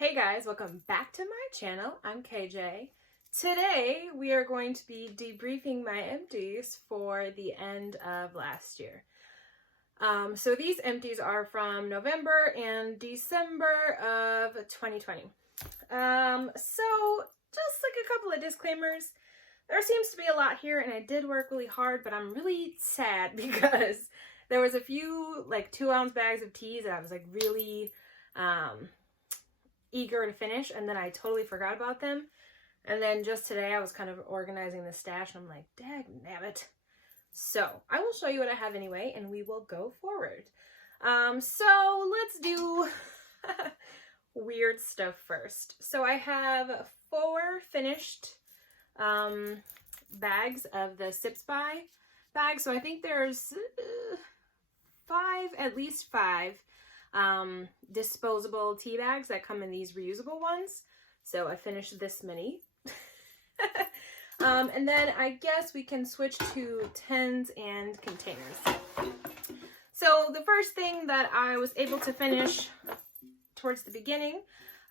Hey guys, welcome back to my channel. I'm KJ. Today we are going to be debriefing my empties for the end of last year. So these empties are from November and December of 2020. So just like a couple of disclaimers, there seems to be a lot here and I did work really hard, but I'm really sad because there was a few like 2-ounce bags of teas that I was like really eager to finish, and then I totally forgot about them. And then just today I was kind of organizing the stash and I'm like, dagnabbit. So I will show you what I have anyway and we will go forward. So let's do weird stuff first. So I have 4 finished bags of the Sips By bags. So I think there's 5, at least 5 disposable tea bags that come in these reusable ones. So I finished this many. And then I guess we can switch to tins and containers. So the first thing that I was able to finish towards the beginning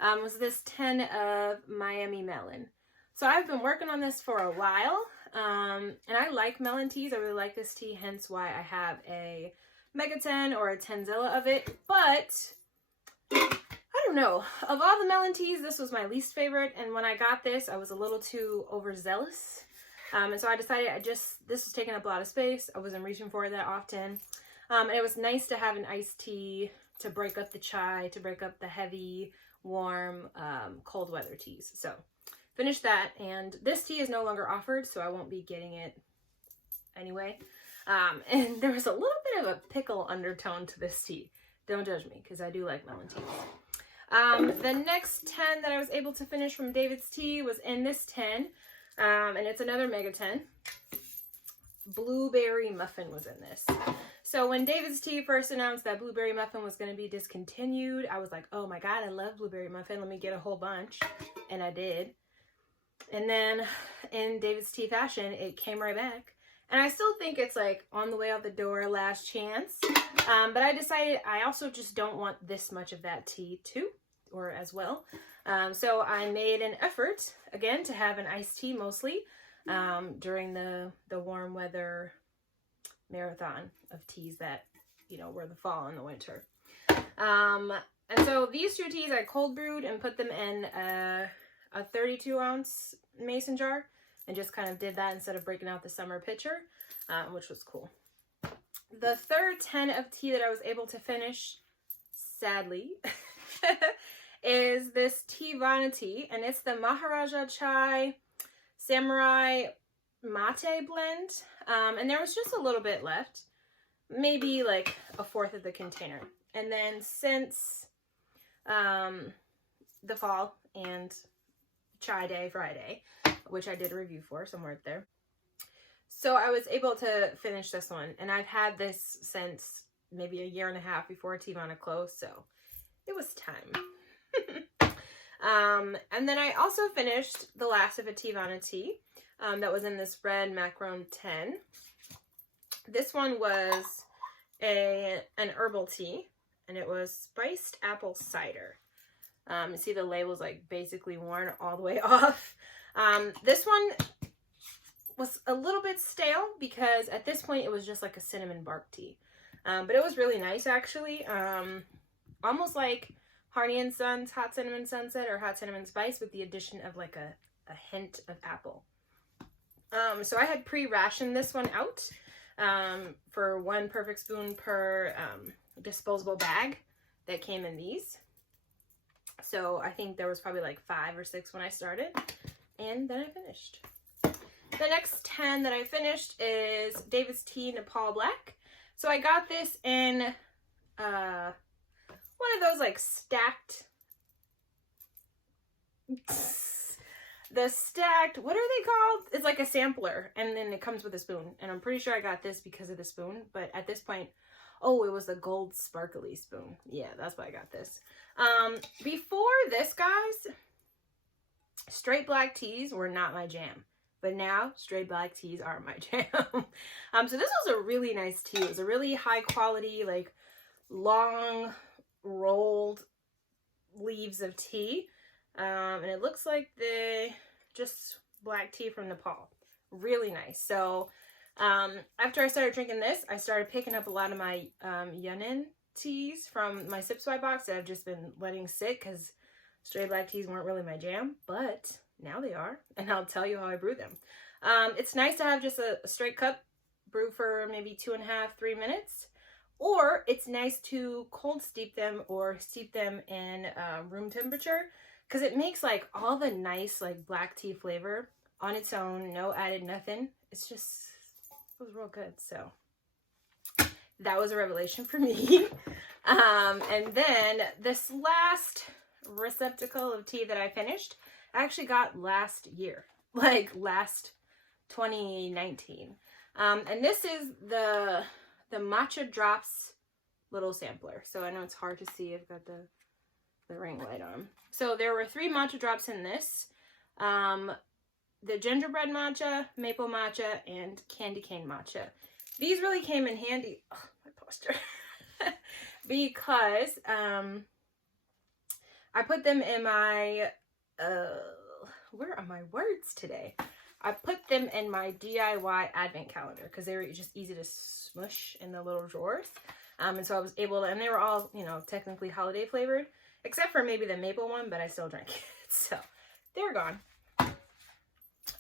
was this tin of Miami melon. So I've been working on this for a while, and I like melon teas. I really like this tea, hence why I have a Mega 10 or a Tenzilla of it, but I don't know. Of all the melon teas, this was my least favorite, and when I got this, I was a little too overzealous, and so I decided this was taking up a lot of space. I wasn't reaching for it that often, and it was nice to have an iced tea to break up the chai, to break up the heavy, warm, cold weather teas. So finished that, and this tea is no longer offered, so I won't be getting it anyway. And there was a little bit of a pickle undertone to this tea. Don't judge me, because I do like melon teas. The next 10 that I was able to finish from David's Tea was in this tin, and it's another Mega 10. Blueberry muffin was in this. So when David's Tea first announced that blueberry muffin was going to be discontinued, I was like, oh my god, I love blueberry muffin. Let me get a whole bunch. And I did. And then in David's Tea fashion, it came right back. And I still think it's like on the way out the door, last chance. But I decided I also just don't want this much of that tea too, or as well. So I made an effort, again, to have an iced tea mostly during the warm weather marathon of teas that, you know, were the fall and the winter. And so these 2 teas I cold brewed and put them in a 32-ounce mason jar. And just kind of did that instead of breaking out the summer pitcher, which was cool. The third 10 of tea that I was able to finish, sadly, is this Teavana tea. And it's the Maharaja Chai Samurai Mate blend. And there was just a little bit left. Maybe like a 1/4 of the container. And then since the fall and Chai Day Friday, which I did a review for somewhere up there. So I was able to finish this one, and I've had this since maybe 1.5 years before Teavana closed, so it was time. And then I also finished the last of a Teavana tea that was in this red Macaron 10. This one was an herbal tea, and it was spiced apple cider. You see the label's like basically worn all the way off. This one was a little bit stale because at this point it was just like a cinnamon bark tea. But it was really nice actually. Almost like Harney & Sons Hot Cinnamon Sunset or Hot Cinnamon Spice with the addition of like a hint of apple. So I had pre-rationed this one out for 1 perfect spoon per disposable bag that came in these. So I think there was probably like 5 or 6 when I started. And then I finished. The next 10 that I finished is David's Tea Nepal Black. So I got this in one of those like stacked, what are they called? It's like a sampler, and then it comes with a spoon. And I'm pretty sure I got this because of the spoon, but at this point, oh, it was the gold sparkly spoon. Yeah, that's why I got this. Before this, guys, straight black teas were not my jam, but now straight black teas are my jam. So this was a really nice tea. It was a really high quality, like long rolled leaves of tea. And it looks like just black tea from Nepal. Really nice. So after I started drinking this, I started picking up a lot of my Yunnan teas from my Sips by box that I've just been letting sit because straight black teas weren't really my jam, but now they are, and I'll tell you how I brew them. It's nice to have just a straight cup, brew for maybe 2.5, 3 minutes, or it's nice to cold steep them or steep them in room temperature because it makes like all the nice like black tea flavor on its own, no added nothing. It was real good. So that was a revelation for me. And then this last receptacle of tea that I finished, I actually got last year, like last 2019. And this is the Matcha Drops little sampler. So I know it's hard to see. I've got the ring light on. So there were 3 matcha drops in this. The gingerbread matcha, maple matcha, and candy cane matcha. These really came in handy. Oh, my posture. Because I put them in my, where are my words today? I put them in my DIY advent calendar because they were just easy to smush in the little drawers. And so I was able to, and they were all, you know, technically holiday flavored, except for maybe the maple one, but I still drank it. So they're gone.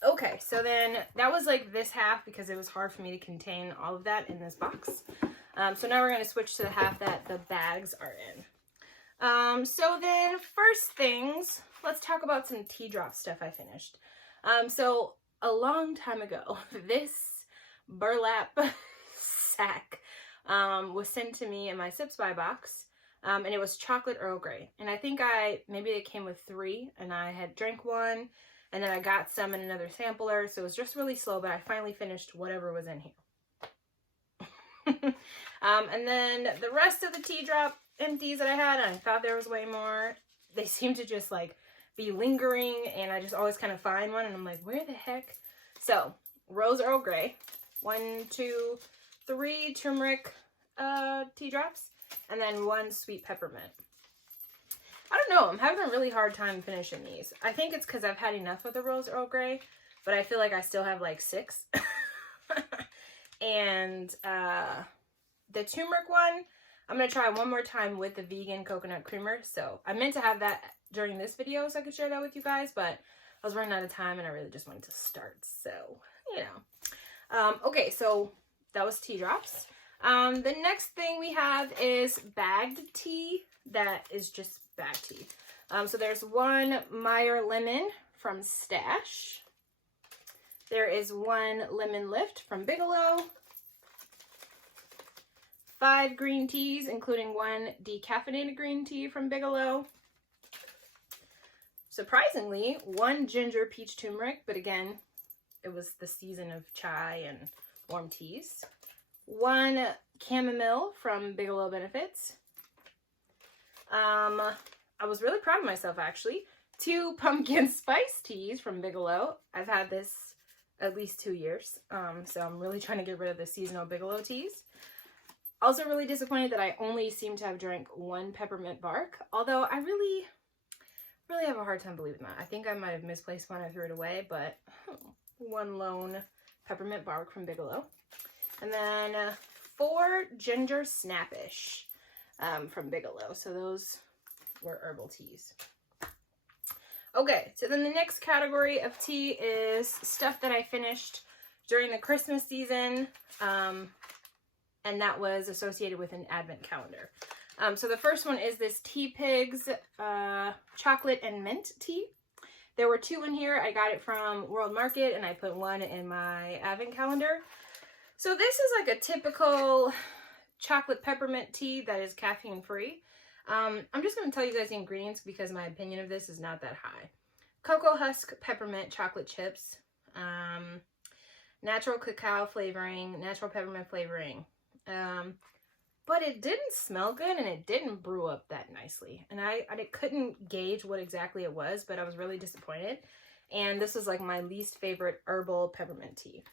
Okay, so then that was like this half because it was hard for me to contain all of that in this box. So now we're going to switch to the half that the bags are in. So then first things, let's talk about some tea drop stuff I finished. So a long time ago, this burlap sack was sent to me in my Sips by box, and it was chocolate Earl Grey. And I think maybe it came with 3, and I had drank one, and then I got some in another sampler, so it was just really slow, but I finally finished whatever was in here. And then the rest of the tea drop empties that I had, and I thought there was way more, they seem to just like be lingering, and I just always kind of find one, and I'm like, where the heck? So, Rose Earl Grey, 1, 2, 3 turmeric tea drops, and then 1 sweet peppermint. I don't know, I'm having a really hard time finishing these. I think it's because I've had enough of the Rose Earl Grey, but I feel like I still have like 6. And the turmeric one, I'm going to try one more time with the vegan coconut creamer. So I meant to have that during this video so I could share that with you guys, but I was running out of time and I really just wanted to start. So, you know. Okay, so that was tea drops. The next thing we have is bagged tea that is just bag tea. So there's 1 Meyer lemon from Stash. There is 1 lemon lift from Bigelow. 5 green teas, including 1 decaffeinated green tea from Bigelow. Surprisingly, 1 ginger peach turmeric, but again, it was the season of chai and warm teas. 1 chamomile from Bigelow Benefits. I was really proud of myself, actually. 2 pumpkin spice teas from Bigelow. I've had this at least 2 years, so I'm really trying to get rid of the seasonal Bigelow teas. Also really disappointed that I only seem to have drank 1 peppermint bark, although I really have a hard time believing that. I think I might have misplaced one, I threw it away, but 1 lone peppermint bark from Bigelow. And then 4 ginger snappish from Bigelow. So those were herbal teas. Okay, so then the next category of tea is stuff that I finished during the Christmas season, and that was associated with an advent calendar. So the first one is this Tea Pigs chocolate and mint tea. There were 2 in here. I got it from World Market, and I put 1 in my advent calendar. So this is like a typical chocolate peppermint tea that is caffeine free. I'm just going to tell you guys the ingredients because my opinion of this is not that high. Cocoa husk peppermint chocolate chips, natural cacao flavoring, natural peppermint flavoring. But it didn't smell good and it didn't brew up that nicely. And I couldn't gauge what exactly it was, but I was really disappointed. And this was like my least favorite herbal peppermint tea.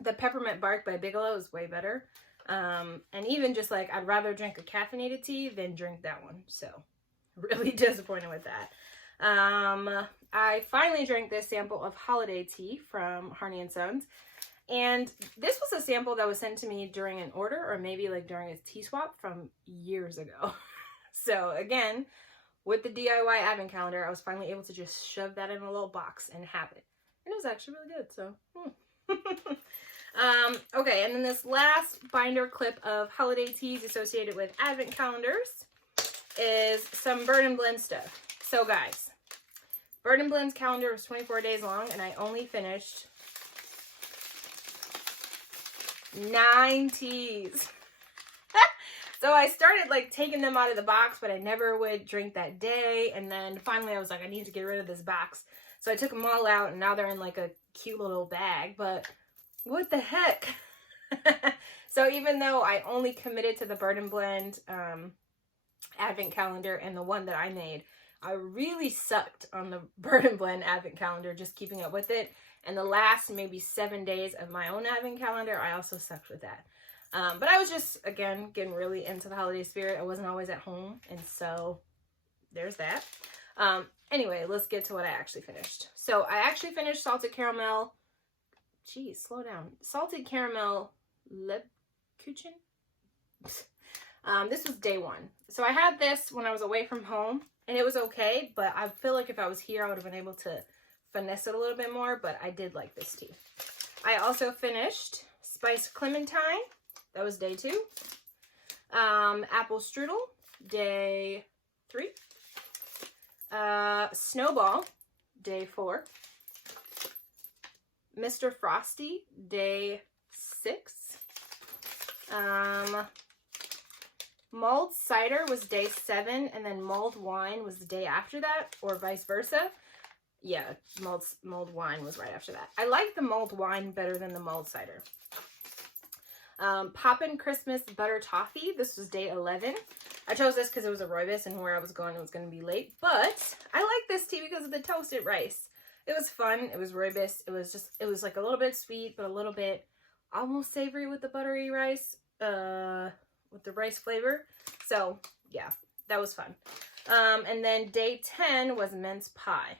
The peppermint bark by Bigelow is way better. And even just like, I'd rather drink a caffeinated tea than drink that one. So Really disappointed with that. I finally drank this sample of holiday tea from Harney & Sons. And this was a sample that was sent to me during an order, or maybe like during a tea swap from years ago. So again, with the DIY advent calendar, I was finally able to just shove that in a little box and have it. And it was actually really good, so. Okay, and then this last binder clip of holiday teas associated with advent calendars is some Bird & Blend stuff. So guys, Bird & Blend's calendar was 24 days long, and I only finished 9 teas. So I started like taking them out of the box, but I never would drink that day. And then finally I was like, I need to get rid of this box. So I took them all out, and now they're in like a cute little bag, but what the heck? So even though I only committed to the Bird & Blend advent calendar and the one that I made, I really sucked on the Bird & Blend advent calendar, just keeping up with it. And the last maybe 7 days of my own advent calendar, I also sucked with that. But I was just, again, getting really into the holiday spirit. I wasn't always at home, and so there's that. Anyway, let's get to what I actually finished. So I actually finished salted caramel. Geez, slow down. Salted caramel Lebkuchen. This was day 1. So I had this when I was away from home, and it was okay, but I feel like if I was here, I would have been able to finesse it a little bit more, but I did like this tea. I also finished spiced clementine. That was day 2. Apple strudel, day 3. Snowball, day 4. Mr. Frosty, day 6. Mulled cider was day 7, and then mulled wine was the day after that, or vice versa. Yeah, mulled wine was right after that. I like the mulled wine better than the mulled cider. Poppin' Christmas Butter Toffee. This was day 11. I chose this because it was a rooibos, and where I was going, it was going to be late. But I like this tea because of the toasted rice. It was fun. It was rooibos. It was like a little bit sweet, but a little bit almost savory with the buttery rice, with the rice flavor. So yeah, that was fun. And then day 10 was mince pie.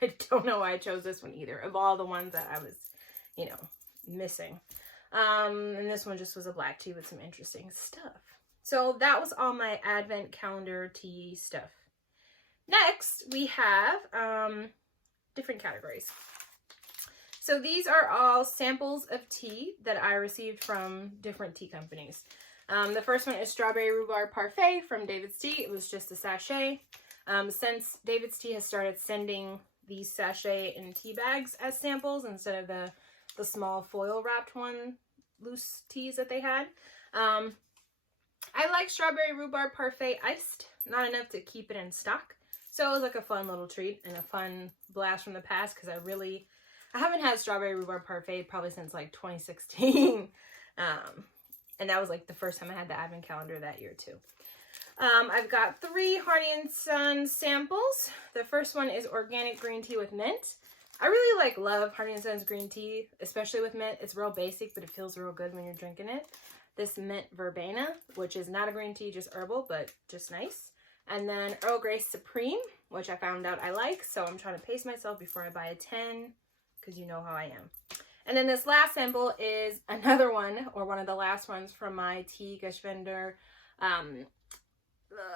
I don't know why I chose this one either, of all the ones that I was, you know, missing. And this one just was a black tea with some interesting stuff. So that was all my advent calendar tea stuff. Next, we have different categories. So these are all samples of tea that I received from different tea companies. The first one is Strawberry Rhubarb Parfait from David's Tea. It was just a sachet. Since David's Tea has started sending these sachet in tea bags as samples instead of the small foil wrapped one, loose teas that they had. I like Strawberry Rhubarb Parfait iced, not enough to keep it in stock. So it was like a fun little treat and a fun blast from the past, because I haven't had Strawberry Rhubarb Parfait probably since like 2016. And that was like the first time I had the advent calendar that year too. I've got 3 Harney & Sons samples. The first one is organic green tea with mint. I really love Harney & Sons green tea, especially with mint. It's real basic, but it feels real good when you're drinking it. This mint verbena, which is not a green tea, just herbal, but just nice. And then Earl Grey Supreme, which I found out I like, so I'm trying to pace myself before I buy a 10, because you know how I am. And then this last sample is another one, or one of the last ones from my Tea Geschwender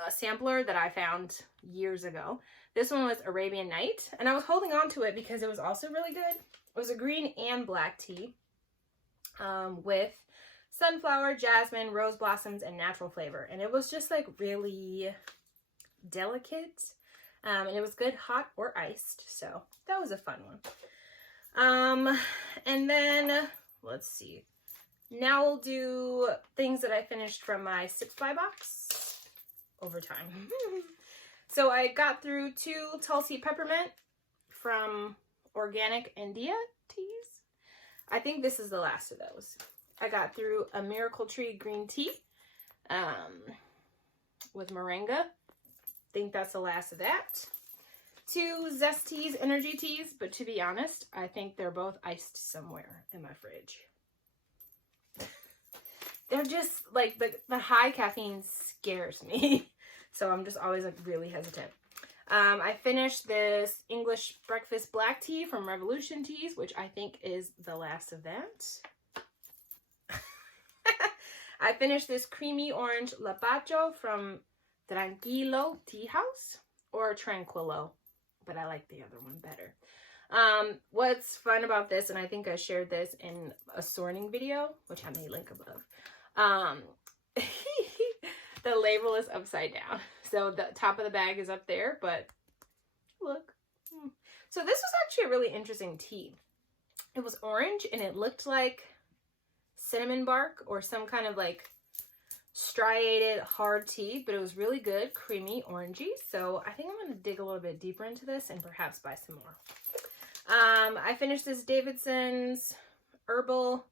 sampler that I found years ago. This one was Arabian Night, and I was holding on to it because it was also really good. It was a green and black tea with sunflower, jasmine, rose blossoms, and natural flavor. And it was just like really delicate, and it was good hot or iced, so that was a fun one. And then let's see, now we'll do things that I finished from my 6-ply box over time. So I got through 2 Tulsi Peppermint from Organic India Teas. I think this is the last of those. I got through a Miracle Tree green tea with moringa. Think that's the last of that. 2 Zesties energy teas, but to be honest, I think they're both iced somewhere in my fridge. They're just like, the high caffeine scares me. So I'm just always like really hesitant. I finished this English breakfast black tea from Revolution Teas, which I think is the last of that. I finished this creamy orange lapacho from Tranquilo Tea House, or Tranquillo, but I like the other one better. What's fun about this, and I think I shared this in a sorting video, which I may link above. The label is upside down. So the top of the bag is up there, but look. So this was actually a really interesting tea. It was orange and it looked like cinnamon bark or some kind of like striated hard tea, but it was really good, creamy, orangey. So I think I'm going to dig a little bit deeper into this and perhaps buy some more. I finished this Davidson's Herbal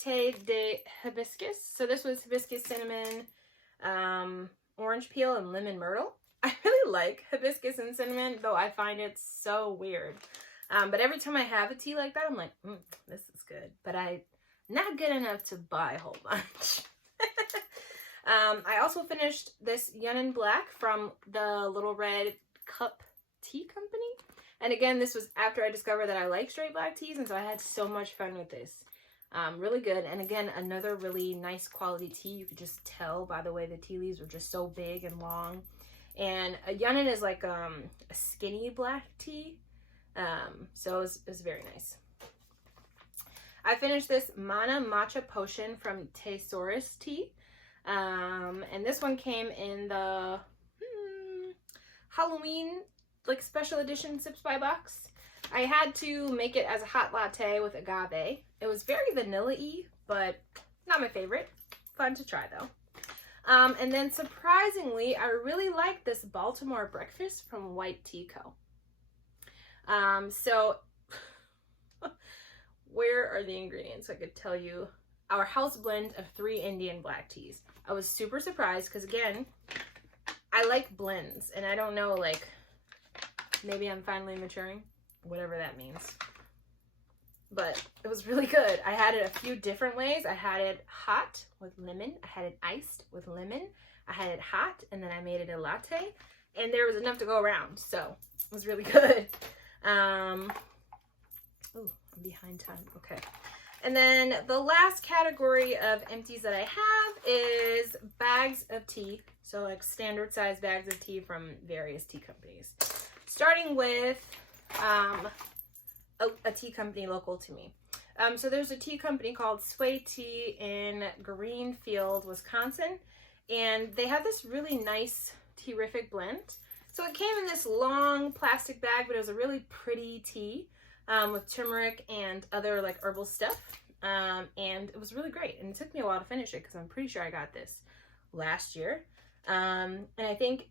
Thé de Hibiscus. So this was hibiscus, cinnamon, orange peel, and lemon myrtle. I really like hibiscus and cinnamon, though I find it so weird. But every time I have a tea like that, I'm like, this is good. But not good enough to buy a whole bunch. I also finished this Yunnan Black from the Little Red Cup Tea Company. And again, this was after I discovered that I like straight black teas, and so I had so much fun with this. Really good. And again, another really nice quality tea. You could just tell by the way the tea leaves were just so big and long. And a Yunnan is like a skinny black tea. So it was very nice. I finished this Mana Matcha Potion from Teadious Tea. And this one came in the Halloween like special edition Sips by Box. I had to make it as a hot latte with agave. It was very vanilla-y, but not my favorite. Fun to try though. And then surprisingly, I really like this Baltimore breakfast from White Tea Co. So where are the ingredients? I could tell you. Our house blend of 3 Indian black teas. I was super surprised because again, I like blends and I don't know, like maybe I'm finally maturing, whatever that means. But it was really good. I had it a few different ways. I had it hot with lemon. I had it iced with lemon. I had it hot and then I made it a latte and there was enough to go around. So it was really good. Oh, I'm behind time. Okay. And then the last category of empties that I have is bags of tea. So like standard size bags of tea from various tea companies. Starting with a tea company local to me. So there's a tea company called Sway Tea in Greenfield, Wisconsin. And they have this really nice tea-rific blend. So it came in this long plastic bag, but it was a really pretty tea. With turmeric and other like herbal stuff, and it was really great, and it took me a while to finish it because I'm pretty sure I got this last year, and I think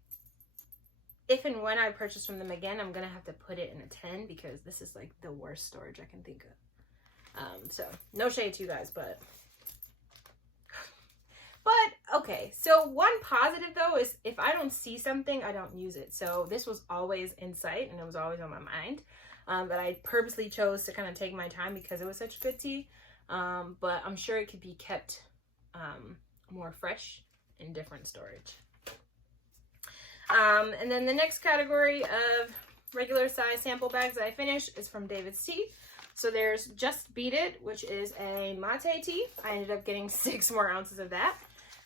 if and when I purchase from them again, I'm gonna have to put it in a 10 because this is like the worst storage I can think of. So no shade to you guys, but okay. So one positive though is if I don't see something, I don't use it. So this was always in sight and it was always on my mind. But I purposely chose to kind of take my time because it was such good tea. But I'm sure it could be kept more fresh in different storage. And then the next category of regular size sample bags that I finished is from David's Tea. So there's Just Beat It, which is a mate tea. I ended up getting 6 more ounces of that.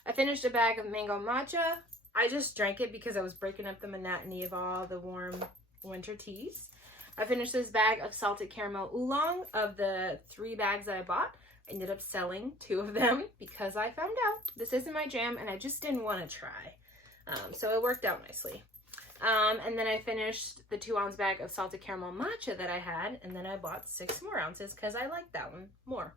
I finished a bag of mango matcha. I just drank it because I was breaking up the monotony of all the warm winter teas. I finished this bag of salted caramel oolong. Of the 3 bags that I bought, I ended up selling 2 of them because I found out this isn't my jam and I just didn't want to try. So it worked out nicely. And then I finished the 2-ounce bag of salted caramel matcha that I had, and then I bought 6 more ounces because I like that one more.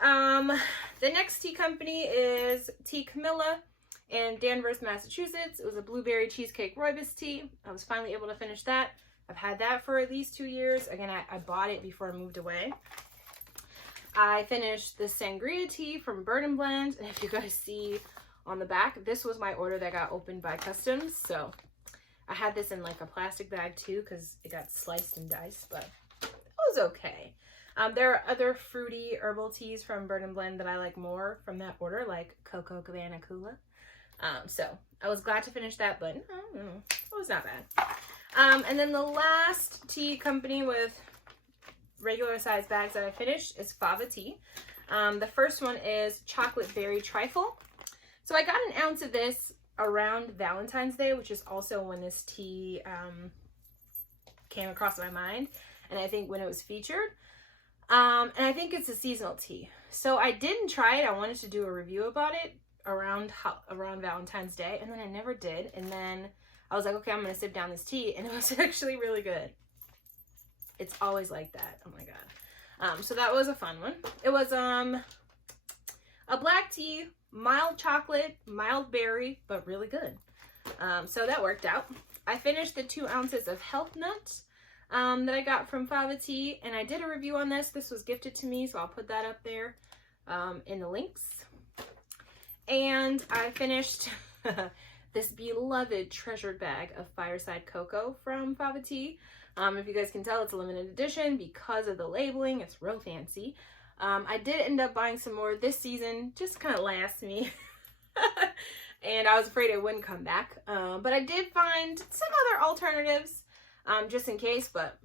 The next tea company is Tea Camilla in Danvers, Massachusetts. It was a blueberry cheesecake rooibos tea. I was finally able to finish that. I've had that for at least 2 years. Again, I bought it before I moved away. I finished the sangria tea from Bird and Blend. And if you guys see on the back, this was my order that got opened by customs. So I had this in like a plastic bag too because it got sliced and diced, but it was okay. There are other fruity herbal teas from Bird and Blend that I like more from that order, like Coco Cabana Coola. So I was glad to finish that, but no, it was not bad. And then the last tea company with regular size bags that I finished is Fava Tea. The first one is Chocolate Berry Trifle. So I got an ounce of this around Valentine's Day, which is also when this tea came across my mind, and I think when it was featured. And I think it's a seasonal tea. So I didn't try it. I wanted to do a review about it around Valentine's Day, and then I never did. And then I was like, okay, I'm going to sip down this tea, and it was actually really good. It's always like that. Oh my God. So that was a fun one. It was a black tea, mild chocolate, mild berry, but really good. So that worked out. I finished the 2 ounces of Health Nut that I got from Fava Tea, and I did a review on this. This was gifted to me, so I'll put that up there in the links. And I finished this beloved treasured bag of Fireside Cocoa from Fava Tea. If you guys can tell, it's a limited edition because of the labeling. It's real fancy. I did end up buying some more this season, just kind of last me. And I was afraid it wouldn't come back. But I did find some other alternatives just in case. But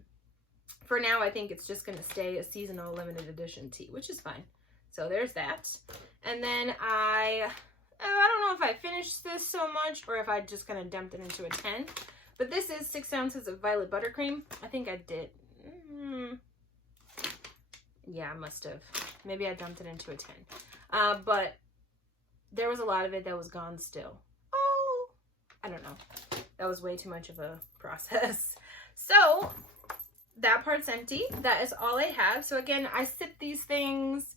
for now, I think it's just going to stay a seasonal limited edition tea, which is fine. So there's that. And then I don't know if I finished this so much or if I just kind of dumped it into a 10. But this is 6 ounces of violet buttercream. I think I did. Yeah, I must have. Maybe I dumped it into a 10. But there was a lot of it that was gone still. Oh, I don't know. That was way too much of a process. So that part's empty. That is all I have. So again, I sip these things,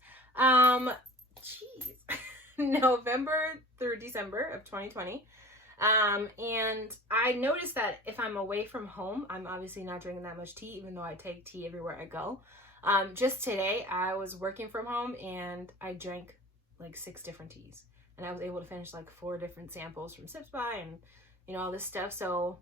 November through December of 2020. And I noticed that if I'm away from home, I'm obviously not drinking that much tea, even though I take tea everywhere I go. Just today, I was working from home and I drank like 6 different teas, and I was able to finish like 4 different samples from Sips By and, you know, all this stuff. So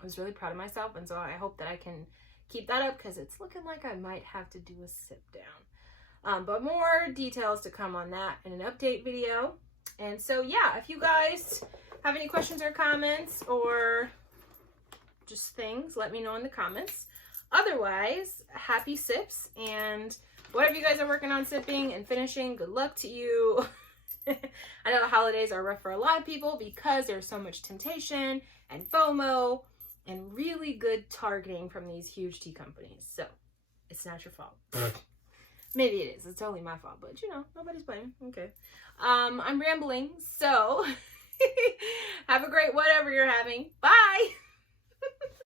I was really proud of myself. And so I hope that I can keep that up, because it's looking like I might have to do a sip down. But more details to come on that in an update video. And so, yeah, if you guys have any questions or comments or just things, let me know in the comments. Otherwise, happy sips, and whatever you guys are working on sipping and finishing, good luck to you. I know the holidays are rough for a lot of people because there's so much temptation and FOMO and really good targeting from these huge tea companies. So it's not your fault. Maybe it is. It's totally my fault, but you know, nobody's blaming. Okay. I'm rambling. So have a great whatever you're having. Bye.